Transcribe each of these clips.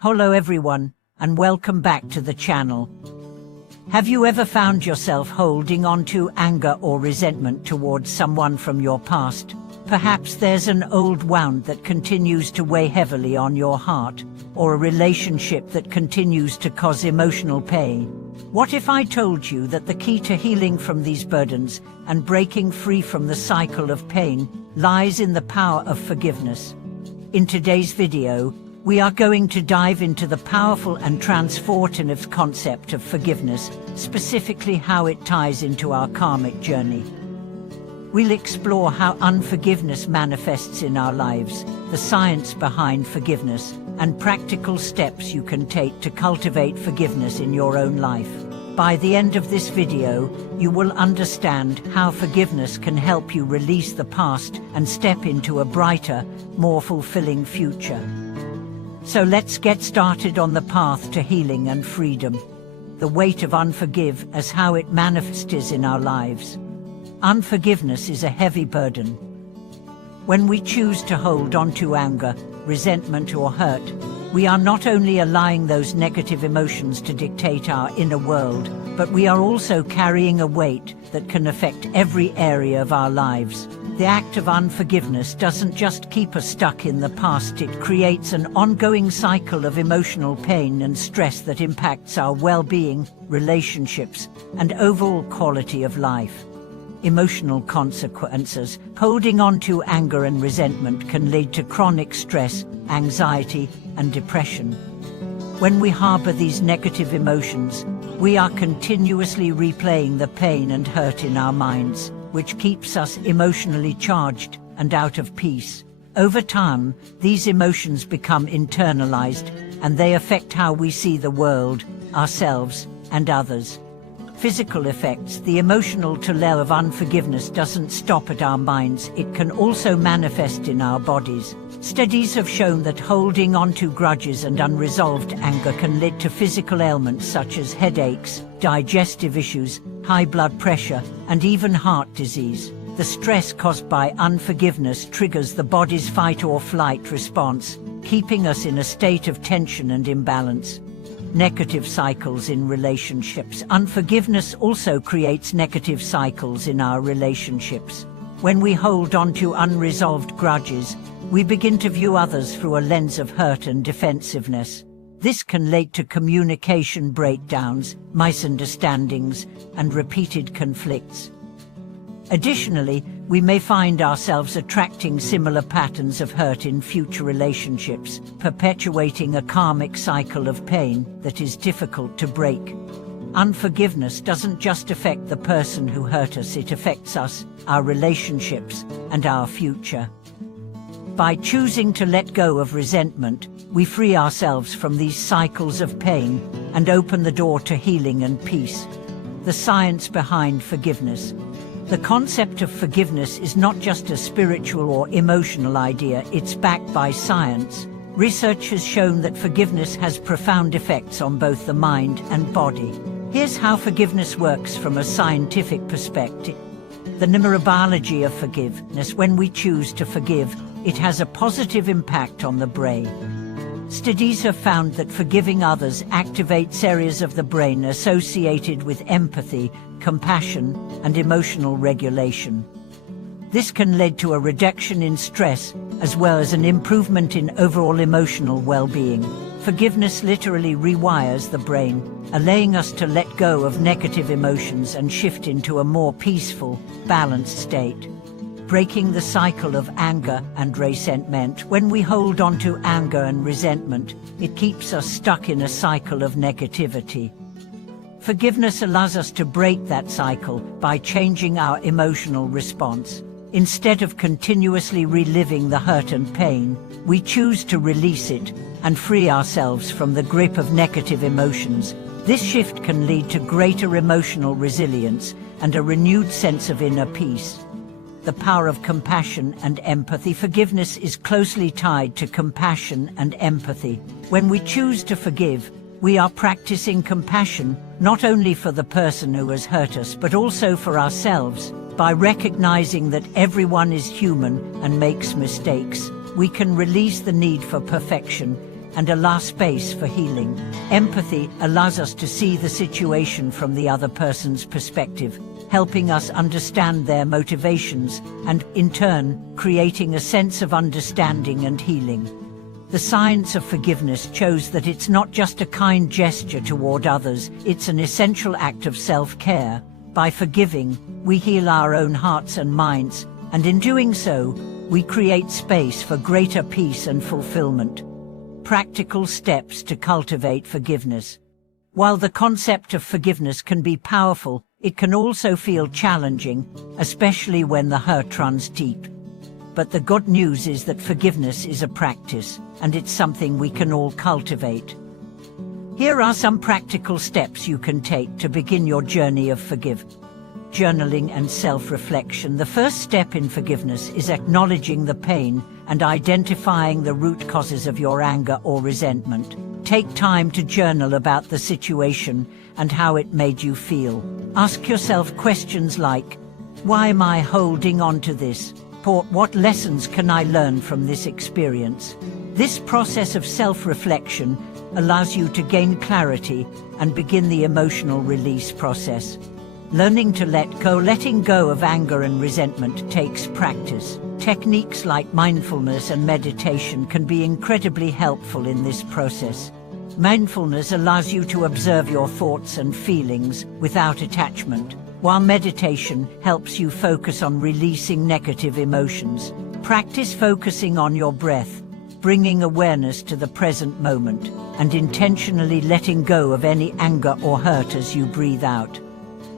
Hello everyone, and welcome back to the channel. Have you ever found yourself holding on to anger or resentment towards someone from your past? Perhaps there's an old wound that continues to weigh heavily on your heart, or a relationship that continues to cause emotional pain. What if I told you that the key to healing from these burdens and breaking free from the cycle of pain lies in the power of forgiveness? In today's video, we are going to dive into the powerful and transformative concept of forgiveness, specifically how it ties into our karmic journey. We'll explore how unforgiveness manifests in our lives, the science behind forgiveness, and practical steps you can take to cultivate forgiveness in your own life. By the end of this video, you will understand how forgiveness can help you release the past and step into a brighter, more fulfilling future. So let's get started on the path to healing and freedom. The weight of unforgiveness as how it manifests in our lives. Unforgiveness is a heavy burden. When we choose to hold on to anger, resentment or hurt, we are not only allowing those negative emotions to dictate our inner world, but we are also carrying a weight that can affect every area of our lives. The act of unforgiveness doesn't just keep us stuck in the past, it creates an ongoing cycle of emotional pain and stress that impacts our well-being, relationships, and overall quality of life. Emotional consequences. Holding on to anger and resentment can lead to chronic stress, anxiety, and depression. When we harbor these negative emotions, we are continuously replaying the pain and hurt in our minds, which keeps us emotionally charged and out of peace. Over time, these emotions become internalized, and they affect how we see the world, ourselves, and others. Physical effects. The emotional toll of unforgiveness doesn't stop at our minds, it can also manifest in our bodies. Studies have shown that holding on to grudges and unresolved anger can lead to physical ailments such as headaches, digestive issues, high blood pressure, and even heart disease. The stress caused by unforgiveness triggers the body's fight or flight response, keeping us in a state of tension and imbalance. Negative cycles in relationships. Unforgiveness also creates negative cycles in our relationships. When we hold on to unresolved grudges, we begin to view others through a lens of hurt and defensiveness. This can lead to communication breakdowns, misunderstandings, and repeated conflicts. Additionally, we may find ourselves attracting similar patterns of hurt in future relationships, perpetuating a karmic cycle of pain that is difficult to break. Unforgiveness doesn't just affect the person who hurt us, it affects us, our relationships, and our future. By choosing to let go of resentment, we free ourselves from these cycles of pain and open the door to healing and peace. The science behind forgiveness. The concept of forgiveness is not just a spiritual or emotional idea, it's backed by science. Research has shown that forgiveness has profound effects on both the mind and body. Here's how forgiveness works from a scientific perspective. The neurobiology of forgiveness. When we choose to forgive, it has a positive impact on the brain. Studies have found that forgiving others activates areas of the brain associated with empathy, compassion, and emotional regulation. This can lead to a reduction in stress, as well as an improvement in overall emotional well-being. Forgiveness literally rewires the brain, allowing us to let go of negative emotions and shift into a more peaceful, balanced state. Breaking the cycle of anger and resentment. When we hold on to anger and resentment, it keeps us stuck in a cycle of negativity. Forgiveness allows us to break that cycle by changing our emotional response. Instead of continuously reliving the hurt and pain, we choose to release it and free ourselves from the grip of negative emotions. This shift can lead to greater emotional resilience and a renewed sense of inner peace. The power of compassion and empathy. Forgiveness is closely tied to compassion and empathy. When we choose to forgive, we are practicing compassion, not only for the person who has hurt us, but also for ourselves. By recognizing that everyone is human and makes mistakes, we can release the need for perfection and allow space for healing. Empathy allows us to see the situation from the other person's perspective, helping us understand their motivations and, in turn, creating a sense of understanding and healing. The science of forgiveness shows that it's not just a kind gesture toward others, it's an essential act of self-care. By forgiving, we heal our own hearts and minds, and in doing so, we create space for greater peace and fulfillment. Practical steps to cultivate forgiveness. While the concept of forgiveness can be powerful, it can also feel challenging, especially when the hurt runs deep. But the good news is that forgiveness is a practice, and it's something we can all cultivate. Here are some practical steps you can take to begin your journey of forgiveness. Journaling and self-reflection. The first step in forgiveness is acknowledging the pain and identifying the root causes of your anger or resentment. Take time to journal about the situation and how it made you feel. Ask yourself questions like, why am I holding on to this? Or what lessons can I learn from this experience? This process of self-reflection allows you to gain clarity and begin the emotional release process. Learning to let go. Letting go of anger and resentment takes practice. Techniques like mindfulness and meditation can be incredibly helpful in this process. Mindfulness allows you to observe your thoughts and feelings without attachment, while meditation helps you focus on releasing negative emotions. Practice focusing on your breath, bringing awareness to the present moment, and intentionally letting go of any anger or hurt as you breathe out.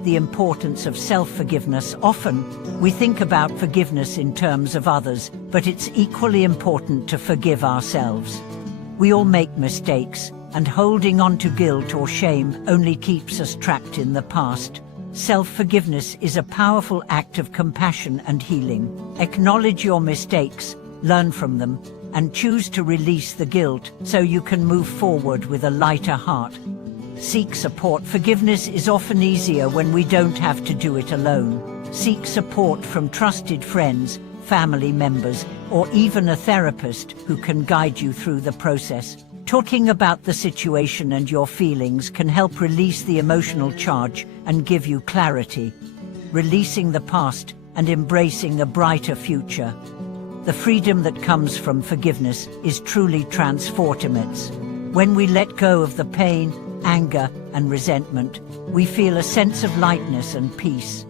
The importance of self-forgiveness. Often, we think about forgiveness in terms of others, but it's equally important to forgive ourselves. We all make mistakes, and holding on to guilt or shame only keeps us trapped in the past. Self-forgiveness is a powerful act of compassion and healing. Acknowledge your mistakes, learn from them, and choose to release the guilt so you can move forward with a lighter heart. Seek support. Forgiveness is often easier when we don't have to do it alone. Seek support from trusted friends, family members, or even a therapist who can guide you through the process. Talking about the situation and your feelings can help release the emotional charge and give you clarity. Releasing the past and embracing a brighter future. The freedom that comes from forgiveness is truly transformative. When we let go of the pain, anger, and resentment, we feel a sense of lightness and peace.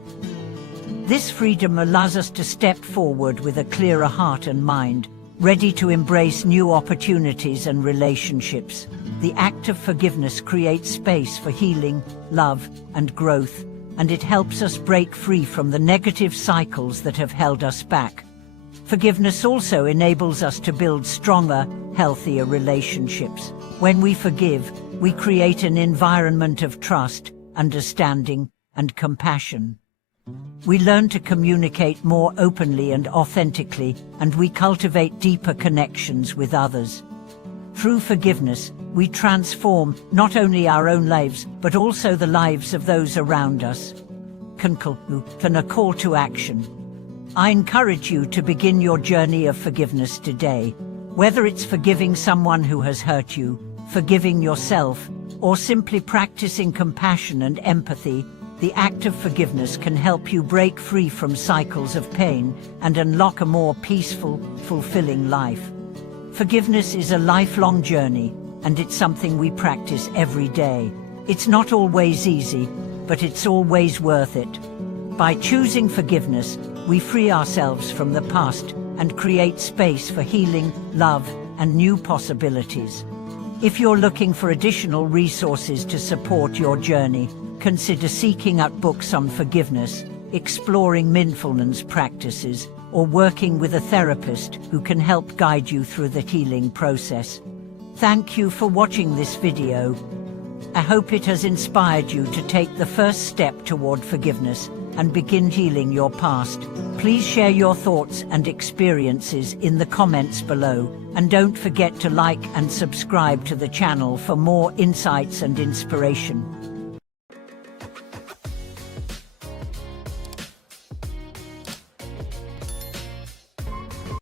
This freedom allows us to step forward with a clearer heart and mind, ready to embrace new opportunities and relationships. The act of forgiveness creates space for healing, love, and growth, and it helps us break free from the negative cycles that have held us back. Forgiveness also enables us to build stronger, healthier relationships. When we forgive, we create an environment of trust, understanding, and compassion. We learn to communicate more openly and authentically, and we cultivate deeper connections with others. Through forgiveness, we transform not only our own lives, but also the lives of those around us. And a call to action. I encourage you to begin your journey of forgiveness today. Whether it's forgiving someone who has hurt you, forgiving yourself, or simply practicing compassion and empathy, the act of forgiveness can help you break free from cycles of pain and unlock a more peaceful, fulfilling life. Forgiveness is a lifelong journey, and it's something we practice every day. It's not always easy, but it's always worth it. By choosing forgiveness, we free ourselves from the past and create space for healing, love, and new possibilities. If you're looking for additional resources to support your journey, consider seeking out books on forgiveness, exploring mindfulness practices, or working with a therapist who can help guide you through the healing process. Thank you for watching this video. I hope it has inspired you to take the first step toward forgiveness and begin healing your past. Please share your thoughts and experiences in the comments below, and don't forget to like and subscribe to the channel for more insights and inspiration.